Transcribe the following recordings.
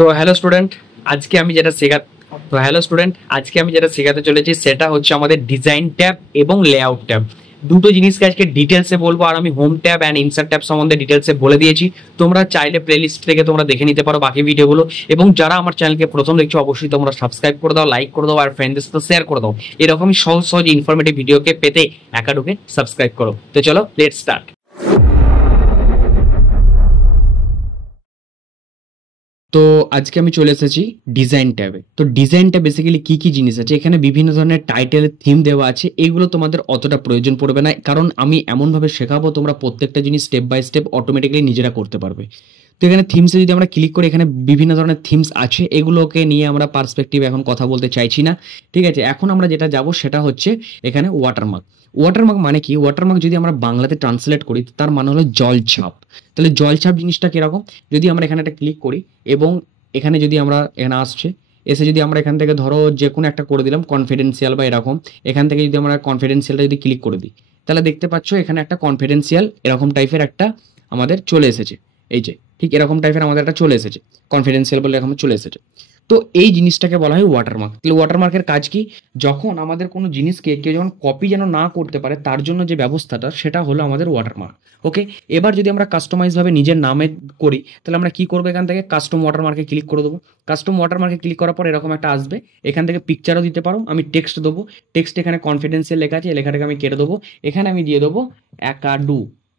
তো hello student, আজকে আমি যেটা শেখা তো হ্যালো স্টুডেন্ট আজকে আমি যেটা শেখাতে চলেছি সেটা হচ্ছে আমাদের ডিজাইন ট্যাব এবং লেআউট ট্যাব। দুটো জিনিসকে আজকে ডিটেলসে বলবো, আর আমি home tab and insert tab সম্বন্ধে ডিটেলসে বলে দিয়েছি। তোমরা চাইলে প্লেলিস্ট থেকে তোমরা দেখে নিতে পারো বাকি ভিডিওগুলো, এবং যারা আমার চ্যানেলকে প্রথম দেখছো অবশ্যই তোমরা সাবস্ক্রাইব করে দাও, লাইক করে দাও, আর ফ্রেন্ডদের সাথে শেয়ার করে দাও। এরকমই সহজ সহজ ইনফরমেটিভ ভিডিওকে পেতে একাডুকে সাবস্ক্রাইব করো। তো চলো লেটস স্টার্ট। তো আজকে আমি চলে এসেছি ডিজাইন ট্যাবে। তো ডিজাইনটা বেসিক্যালি কি কি জিনিস আছে, এখানে বিভিন্ন ধরনের টাইটেল থিম দেওয়া আছে। এগুলো তোমাদের অতটা প্রয়োজন পড়বে না, কারণ আমি এমনভাবে শেখাবো তোমরা প্রত্যেকটা জিনিস স্টেপ বাই স্টেপ অটোমেটিক্যালি নিজেরা করতে পারবে। তো এখানে থিমসে যদি আমরা ক্লিক করি, এখানে বিভিন্ন ধরনের থিমস আছে, এগুলোকে নিয়ে আমরা পার্সপেক্টিভ এখন কথা বলতে চাইছি না, ঠিক আছে। এখন আমরা যেটা যাব সেটা হচ্ছে এখানে ওয়াটারমার্ক। ওয়াটারমার্ক মানে কি? ওয়াটারমার্ক যদি আমরা বাংলাতে ট্রান্সলেট করি তার মানে হলো জলছাপ। তাহলে জলছাপ জিনিসটা কিরকম? যদি আমরা এখানে একটা ক্লিক করি এবং এখানে যদি আমরা এখানে এসে যদি আমরা এখান থেকে ধরো যে কোনো একটা করে দিলাম কনফিডেন্সিয়াল বা এরকম, এখান থেকে যদি আমরা কনফিডেন্সিয়ালটা যদি ক্লিক করে দিই, তাহলে দেখতে পাচ্ছ এখানে একটা কনফিডেন্সিয়াল এরকম টাইপের একটা আমাদের চলে এসেছে। এই যে ঠিক এরকম টাইপের আমাদের একটা চলে এসেছে, কনফিডেন্সিয়াল বলে এরকম চলে এসেছে। তো এই জিনিসটাকে বলা হয় ওয়াটারমার্ক। তাহলে ওয়াটারমার্কের কাজ কি? যখন আমাদের কোনো জিনিসকে কেউ যখন কপি যেন না করতে পারে তার জন্য যে ব্যবস্থাটা, সেটা হলো আমাদের ওয়াটারমার্ক। ওকে, এবার যদি আমরা কাস্টমাইজ ভাবে নিজের নামে করি, তাহলে আমরা কি করবো? এখান থেকে কাস্টম ওয়াটারমার্কে ক্লিক করে দেবো। কাস্টম ওয়াটারমার্কে ক্লিক করার পর এরকম একটা আসবে, এখান থেকে পিকচারও দিতে পারো। আমি টেক্সট দেবো, টেক্সট এখানে কনফিডেন্সিয়াল লেখা আছে, এই লেখাটাকে আমি কেটে দেবো। এখানে আমি দিয়ে দেবো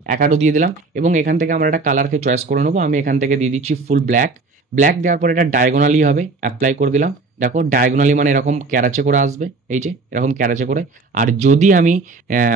অ্যাকাডো দিয়ে দিলাম, এবং এখান থেকে আমরা একটা কালারকে চয়েস করে নেবো। আমি এখান থেকে দিয়ে দিচ্ছি ফুল ব্ল্যাক। ব্ল্যাক দেওয়ার পর এটা ডায়াগোনালি হবে, অ্যাপ্লাই করে দিলাম। দেখো ডায়াগোনালি মানে এরকম ক্যারাচে করে আসবে, এই যে এরকম ক্যারাচে করে। আর যদি আমি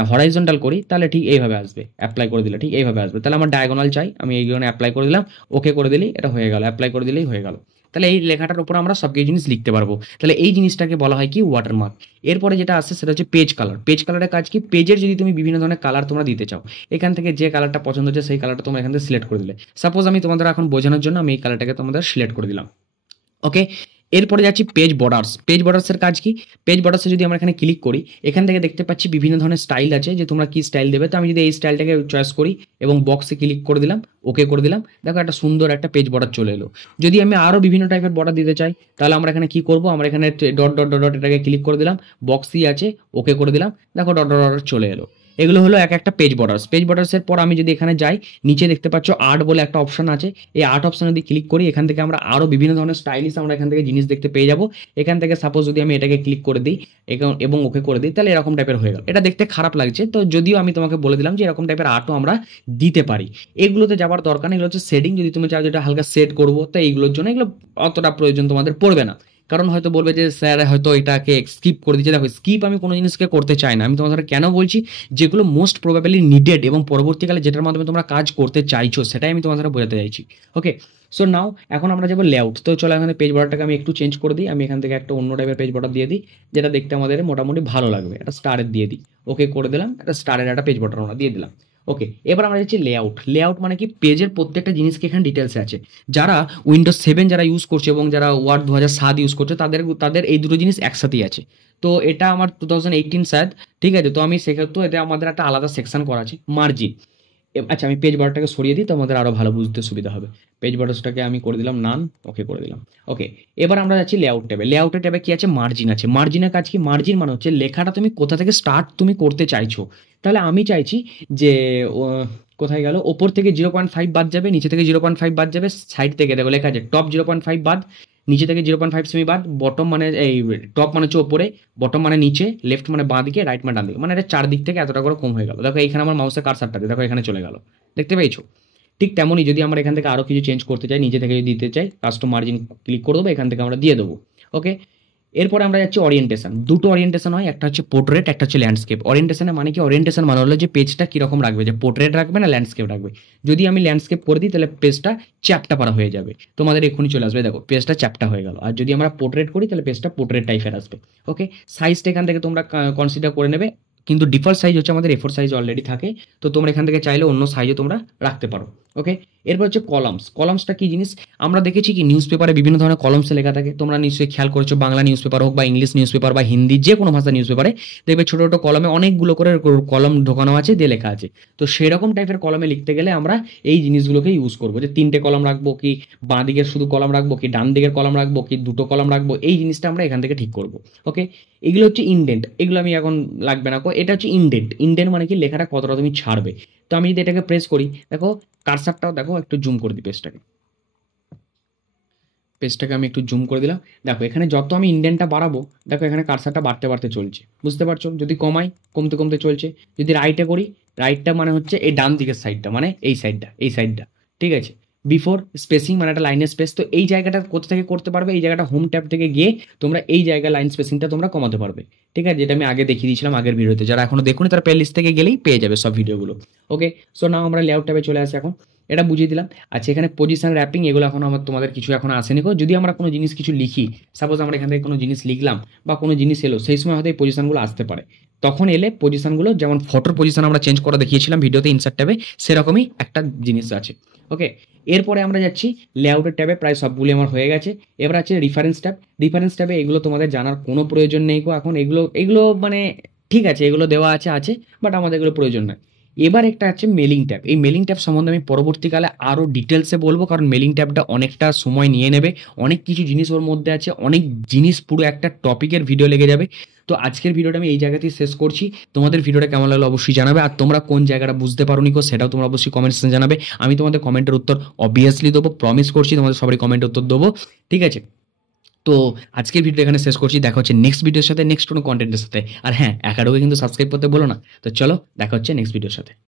হরাইজন্টাল করি তাহলে ঠিক এইভাবে আসবে, অ্যাপ্লাই করে দিলে ঠিক এইভাবে আসবে। তাহলে আমার ডায়াগোনাল চাই, আমি এই জন্য অ্যাপ্লাই করে দিলাম। ওকে করে দিলেই এটা হয়ে গেল, অ্যাপ্লাই করে দিলেই হয়ে গেল। তাহলে এই লেখাটার উপর আমরা সব কিছু জিনিস লিখতে পারবো। তাহলে এই জিনিসটাকে বলা হয় কি? ওয়াটারমার্ক। এরপরে যেটা আসছে সেটা হচ্ছে পেজ কালার। পেজ কালারের কাজ কি? পেজের যদি তুমি বিভিন্ন ধরনের কালার তোমরা দিতে চাও, এখান থেকে যে কালারটা পছন্দ হচ্ছে সেই কালারটা তোমরা এখান থেকে সিলেক্ট করে দিলে। সাপোজ আমি তোমাদের এখন বোঝানোর জন্য আমি এই কালারটাকে তোমাদের সিলেক্ট করে দিলাম। ওকে, এরপরে যাচ্ছি পেজ বর্ডার্স। পেজ বর্ডার্সের কাজ কি? পেজ বর্ডার্সে যদি আমরা এখানে ক্লিক করি, এখান থেকে দেখতে পাচ্ছি বিভিন্ন ধরনের স্টাইল আছে যে তোমরা কি স্টাইল দেবে। তো আমি যদি এই স্টাইলটাকে চয়েস করি এবং বক্সে ক্লিক করে দিলাম, ওকে করে দিলাম, দেখো একটা সুন্দর একটা পেজ বর্ডার চলে এলো। যদি আমি আরও বিভিন্ন টাইপের বর্ডার দিতে চাই, তাহলে আমরা এখানে কি করব? আমরা এখানে ডট ডট ডট ডট এটাকে ক্লিক করে দিলাম, বক্সই আছে, ওকে করে দিলাম, দেখো ডট ডট ডট চলে এলো। এগুলো হলো এক একটা পেজ বর্ডার্স। পেজ বর্ডার্সের পর আমি যদি এখানে যাই, নিচে দেখতে পাচ্ছ আর্ট বলে একটা অপশন আছে। এই আর্ট অপশনে যদি ক্লিক করি, এখান থেকে আমরা আরও বিভিন্ন ধরনের স্টাইলিশ আমরা এখান থেকে জিনিস দেখতে পেয়ে যাবো। এখান থেকে সাপোজ যদি আমি এটাকে ক্লিক করে দিই এবং ওকে করে দিই, তাহলে এরকম টাইপের হয়ে গেল। এটা দেখতে খারাপ লাগছে, তো যদিও আমি তোমাকে বলে দিলাম যে এরকম টাইপের আর্টও আমরা দিতে পারি। এগুলোতে যাওয়ার দরকার নেই, এগুলো হচ্ছে সেটিং। যদি তুমি চাও যেটা হালকা সেট করবো, তো এইগুলোর জন্য এগুলো অতটা প্রয়োজন তোমাদের পড়বে না। কারণ হয়তো বলবে যে স্যার হয়তো এটাকে স্কিপ করে দিচ্ছে। দেখো, স্কিপ আমি কোনো জিনিসকে করতে চাই না। আমি তোমাদের কেন বলছি, যেগুলো মোস্ট প্রবাবলি নিডেড এবং পরবর্তীকালে যেটার মাধ্যমে তোমরা কাজ করতে চাইছো, সেটাই আমি তোমাদের বোঝাতে চাইছি। ওকে, সো নাও এখন আমরা যাবো লেআউট। তো চলো এখানে পেজ বর্ডারটাকে আমি একটু চেঞ্জ করে দিই। আমি এখান থেকে একটা অন্য টাইপের পেজ বর্ডার দিয়ে দিই, যেটা দেখতে আমাদের মোটামুটি ভালো লাগবে। একটা স্টারের দিয়ে দিই, ওকে করে দিলাম, একটা স্টারের একটা পেজ বর্ডার আমরা দিয়ে দিলাম। ওকে, এবার আমরা যাচ্ছি লেআউট। লেআউট মানে কি? পেজের প্রত্যেকটা জিনিসকে এখানে ডিটেলসে আছে। যারা উইন্ডোজ 7 যারা ইউজ করছে এবং যারা ওয়ার্ড 2007 ইউজ করছে, তাদের এই দুটো জিনিস একসাথেই আছে। তো এটা আমার 2018 শায়দ, ঠিক আছে। তো আমি সেক্ষেত্রে এটা আমাদের একটা আলাদা সেকশন করা আছে, মার্জিন। আচ্ছা, আমি পেজ বর্ডারটাকে সরিয়ে দিই, তো আমাদের আরও ভালো বুঝতে সুবিধা হবে। পেজ বর্ডারটাকে আমি করে দিলাম নান, ওকে করে দিলাম। ওকে, এবার আমরা যাচ্ছি লেআউট ট্যাবে। লেআউটের ট্যাবে কি আছে? মার্জিন আছে। মার্জিনের কাজ কি? মার্জিন মানে হচ্ছে লেখাটা তুমি কোথা থেকে স্টার্ট তুমি করতে চাইছো। তাহলে আমি চাইছি যে কোথায় গেল, ওপর থেকে 0.5 বাদ যাবে, নিচে থেকে 0.5 বাদ যাবে, সাইড থেকে দেখো লেখা আছে টপ 0.5 বাদ, নিচে থেকে 0.5 সেমি বাদ, বটম মানে এই টপ মানে হচ্ছে ওপরে, বটম মানে নিচে, লেফট মানে বাঁ দিকে, রাইট মানে ডান দিকে, মানে এটা চারদিক থেকে এতটা করে কম হয়ে গেল। দেখো এখানে আমার মাউসের কারসারটা দেখো এখানে চলে গেল, দেখতে পেয়েছো? ঠিক তেমনই যদি আমরা এখান থেকে আরও কিছু চেঞ্জ করতে চাই, নিচে থেকে যদি দিতে চাই, কাস্টম মার্জিন ক্লিক করে দেবো, এখান থেকে আমরা দিয়ে দেবো। ওকে, এরপরে আমরা যাচ্ছি ওরিয়েন্টেশন। দুটো ওরিয়েন্টেশন হয়, একটা হচ্ছে পোর্ট্রেট, একটা হচ্ছে ল্যান্ডস্কেপ। ওরিয়েন্টেশনে মানে কি? ওরিয়েন্টেশন মানে হলো যে পেজটা কীরকম রাখবে, যে পোর্ট্রেট রাখবে না ল্যান্ডস্কেপ রাখবে। যদি আমি ল্যান্ডস্কেপ করে দিই তাহলে পেজটা চ্যাপ্টা পারা হয়ে যাবে, তোমাদের এক্ষুনি চলে আসবে, দেখো পেজটা চ্যাপ্টা হয়ে গেল। আর যদি আমরা পোর্ট্রেট করি তাহলে পেজটা পোর্ট্রেট টাইপের আসবে। ওকে, সাইজটা এখান থেকে তোমরা কনসিডার করে নেবে, কিন্তু ডিফল্ট সাইজ হচ্ছে আমাদের A4 সাইজ অলরেডি থাকে। তো তোমরা এখান থেকে চাইলে অন্য সাইজও তোমরা রাখতে পারো। ওকে, এরপর হচ্ছে কলামস। কলামসটা কি জিনিস? আমরা দেখেছি কি নিউজ পেপারে বিভিন্ন ধরনের কলামসে লেখা থাকে, তোমরা নিশ্চয়ই খেয়াল করেছো, বাংলা নিউজ পেপার হোক বা ইংলিশ নিউজ পেপার বা হিন্দি যে কোনো ভাষা নিউজ পেপারে দেখবে ছোট ছোট কলমে অনেকগুলো করে কলম ঢোকানো আছে, দিয়ে লেখা আছে। তো সেরকম টাইপের কলমে লিখতে গেলে আমরা এই জিনিসগুলোকে ইউজ করবো, যে 3টে কলম রাখবো কি বাঁ দিকের শুধু কলম রাখবো কি ডান দিকের কলম রাখবো কি 2টো কলম রাখবো, এই জিনিসটা আমরা এখান থেকে ঠিক করবো। ওকে, এগুলো হচ্ছে ইনডেন্ট, এগুলো আমি এখন লাগবে না। এটা হচ্ছে ইনডেন্ট। ইনডেন্ট মানে কি লেখাটা কতটা তুমি ছাড়বে। তো আমি যদি এটাকে প্রেস করি, দেখো কার্সারটাও দেখো, একটু জুম করে দিই পেজটাকে আমি একটু জুম করে দিলাম। দেখো এখানে যত আমি ইন্ডেন্টটা বাড়াবো, দেখো এখানে কার্সারটা বাড়তে বাড়তে চলছে, বুঝতে পারছো? যদি কমাই কমতে কমতে চলছে। যদি রাইটে করি, রাইটটা মানে হচ্ছে এই ডান দিকের সাইডটা, মানে এই সাইডটা, ঠিক আছে। বিফোর স্পেসিং মানে একটা লাইনের স্পেস, তো এই জায়গাটা কোথা থেকে করতে পারবে? এই জায়গাটা হোম ট্যাব থেকে গিয়ে তোমরা এই জায়গায় লাইন স্পেসিংটা তোমরা কমাতে পারবে, ঠিক আছে, যেটা আমি আগে দেখিয়ে দিয়েছিলাম আগের ভিডিওতে। যারা এখনো দেখুন তারা প্লে লিস্ট থেকে গেলেই পেয়ে যাবে সব ভিডিওগুলো। ওকে, সো নাও আমরা লেআউট ট্যাবে চলে আসি এখন, এটা বুঝিয়ে দিলাম। আচ্ছা, এখানে পজিশন র্যাপিং এগুলো এখন আমার তোমাদের কিছু এখন আসেনি গো। যদি আমরা কোনো জিনিস কিছু লিখি, সাপোজ আমরা এখান থেকে কোনো জিনিস লিখলাম বা কোনো জিনিস এলো, সেই সময় হয়তো এই পজিশনগুলো আসতে পারে। তখন এলে পজিশনগুলো, যেমন ফটোর পজিশন আমরা চেঞ্জ করে দেখিয়েছিলাম ভিডিওতে ইনসার্ট ট্যাবে, সেরকমই একটা জিনিস আছে। ওকে, এরপরে আমরা যাচ্ছি লেআউটের ট্যাবে, প্রায় সবগুলি আমার হয়ে গেছে। এবার আছে রিফারেন্স ট্যাব। রিফারেন্স ট্যাবে এগুলো তোমাদের জানার কোনো প্রয়োজন নেই গো এখন, এগুলো এগুলো মানে ঠিক আছে, এগুলো দেওয়া আছে, বাট আমাদের এগুলো প্রয়োজন নয়। এবার একটা আছে মেলিং ট্যাব। এই মেলিং ট্যাব সম্বন্ধে আমি পরবর্তীকালে আরও ডিটেলসে বলবো, কারণ মেলিং ট্যাবটা অনেকটা সময় নিয়ে নেবে, অনেক কিছু জিনিস ওর মধ্যে আছে, অনেক জিনিস, পুরো একটা টপিকের ভিডিও লেগে যাবে। তো আজকের ভিডিওটা আমি এই জায়গাতেই শেষ করছি। তোমাদের ভিডিওটা কেমন লাগলো অবশ্যই জানাবে, আর তোমরা কোন জায়গাটা বুঝতে পারোনি কো সেটাও তোমরা অবশ্যই কমেন্ট সেকশনে জানাবে। আমি তোমাদের কমেন্টের উত্তর অবভিয়াসলি দেবো, প্রমিস করছি তোমাদের সবারই কমেন্টের উত্তর দেবো, ঠিক আছে। তো আজকের ভিডিও এখানে শেষ করছি, দেখা হচ্ছে নেক্সট ভিডিওর সাথে, নেক্সট কোনো কন্টেন্টের সাথে। আর হ্যাঁ, একাডোকে কিন্তু সাবস্ক্রাইব করতে বলো না। তো চলো, দেখা হচ্ছে নেক্সট ভিডিওর সাথে।